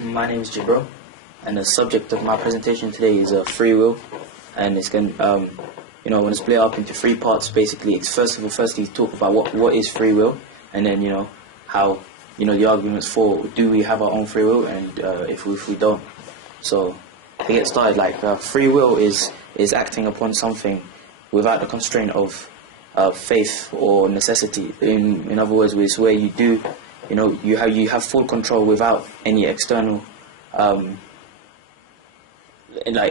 My name is Jibreel, and the subject of my presentation today is free will, and it's going, I'm going to split it up into three parts. Basically, it's firstly talk about what is free will, and then how the arguments for do we have our own free will, and if we don't. So to get started, free will is acting upon something without the constraint of faith or necessity. In other words, it's where you do. You have full control without any external, like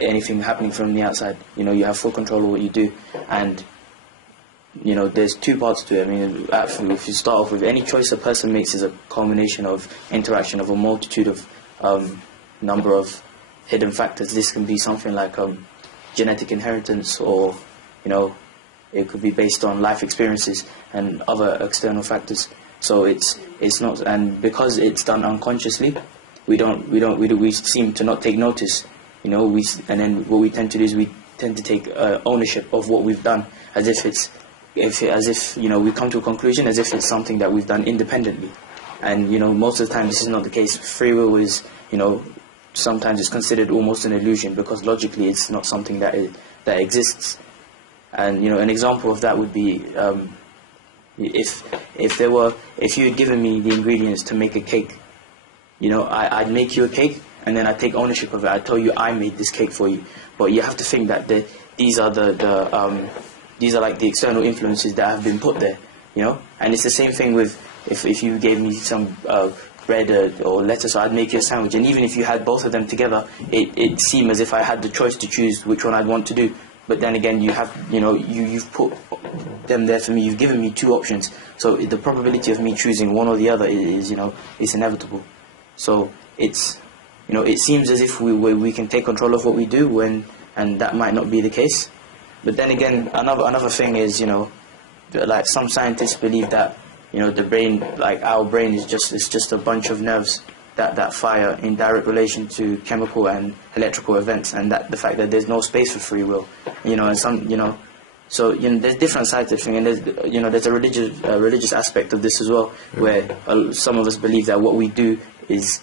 anything happening from the outside. You have full control of what you do, and there's two parts to it. I mean, actually, if you start off with any choice a person makes is a culmination of interaction of a multitude of number of hidden factors. This can be something like genetic inheritance, or it could be based on life experiences and other external factors. So it's not, and because it's done unconsciously, we seem to not take notice, and then what we tend to do is we tend to take ownership of what we've done, as if we come to a conclusion as if it's something that we've done independently, and most of the time this is not the case. Free will is sometimes it's considered almost an illusion, because logically it's not something that exists. And an example of that would be if you had given me the ingredients to make a cake, I'd make you a cake, and then I'd take ownership of it. I'd tell you I made this cake for you, but you have to think that these are these are like the external influences that have been put there, And it's the same thing with if you gave me some bread or lettuce, I'd make you a sandwich, and even if you had both of them together, it seemed as if I had the choice to choose which one I'd want to do. But then again, you've put them there for me. You've given me two options, so the probability of me choosing one or the other is inevitable. So it's it seems as if we can take control of what we do, and that might not be the case. But then again, another thing is like some scientists believe that the brain, like our brain, is just a bunch of nerves that fire in direct relation to chemical and electrical events, and that the fact that there's no space for free will, and some, so there's different sides of the thing, and there's a religious aspect of this as well, where some of us believe that what we do is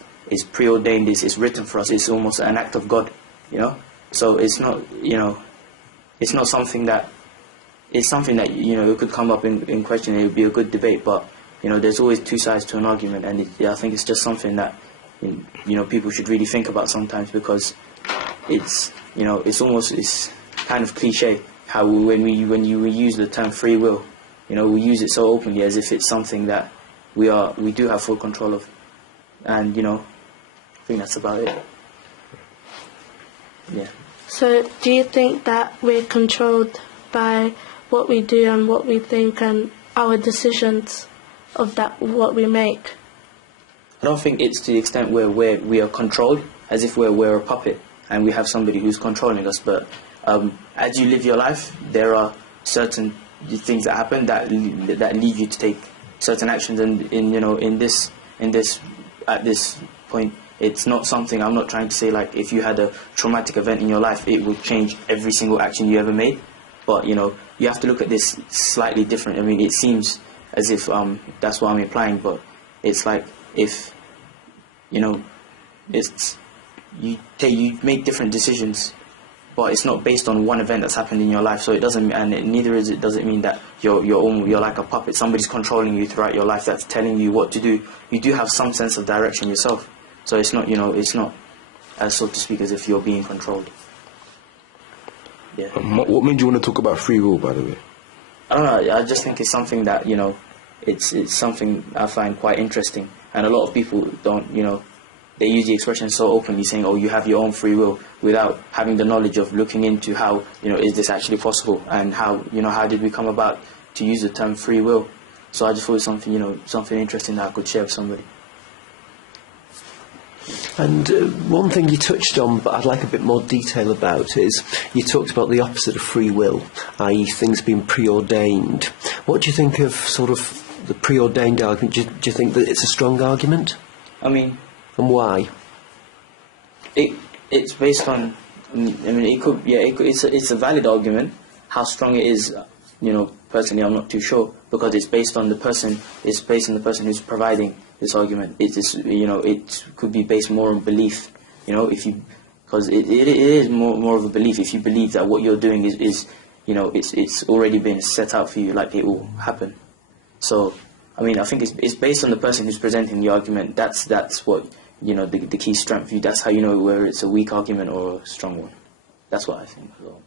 preordained, is written for us, it's almost an act of God, so it's not it's not something that it could come up in question. It would be a good debate, but there's always two sides to an argument, and I think it's just something that people should really think about sometimes, because it's it's kind of cliche how when you use the term free will, we use it so openly as if it's something that we do have full control of, and I think that's about it. Yeah. So do you think that we're controlled by what we do and what we think and our decisions of what we make? I don't think it's to the extent where we are controlled, as if we're a puppet and we have somebody who's controlling us. But as you live your life, there are certain things that happen that lead you to take certain actions. And at this point, it's not something. I'm not trying to say like if you had a traumatic event in your life, it would change every single action you ever made. But you have to look at this slightly different. I mean, it seems as if that's what I'm implying, but it's like if it's you make different decisions, but it's not based on one event that's happened in your life. So it doesn't, and doesn't mean that you're like a puppet. Somebody's controlling you throughout your life, that's telling you what to do. You do have some sense of direction yourself. So it's not it's not as, so to speak, as if you're being controlled. Yeah. What made you want to talk about free will, by the way? I don't know. I just think it's something that it's something I find quite interesting, and a lot of people don't. They use the expression so openly, saying, "Oh, you have your own free will," without having the knowledge of looking into how is this actually possible, and how how did we come about to use the term free will. So I just thought it was something something interesting that I could share with somebody. And one thing you touched on, but I'd like a bit more detail about, is you talked about the opposite of free will, i.e. things being preordained. What do you think of sort of the preordained argument? Do you think that it's a strong argument? I mean... And why? It's based on... I mean, it's a valid argument. How strong it is, personally, I'm not too sure, because it's based on the person. It's based on the person who's providing this argument. It is, it could be based more on belief. Because it is more of a belief. If you believe that what you're doing is it's already been set out for you, like it will happen. So, I mean, I think it's based on the person who's presenting the argument. That's what the key strength. That's how you know whether it's a weak argument or a strong one. That's what I think as well.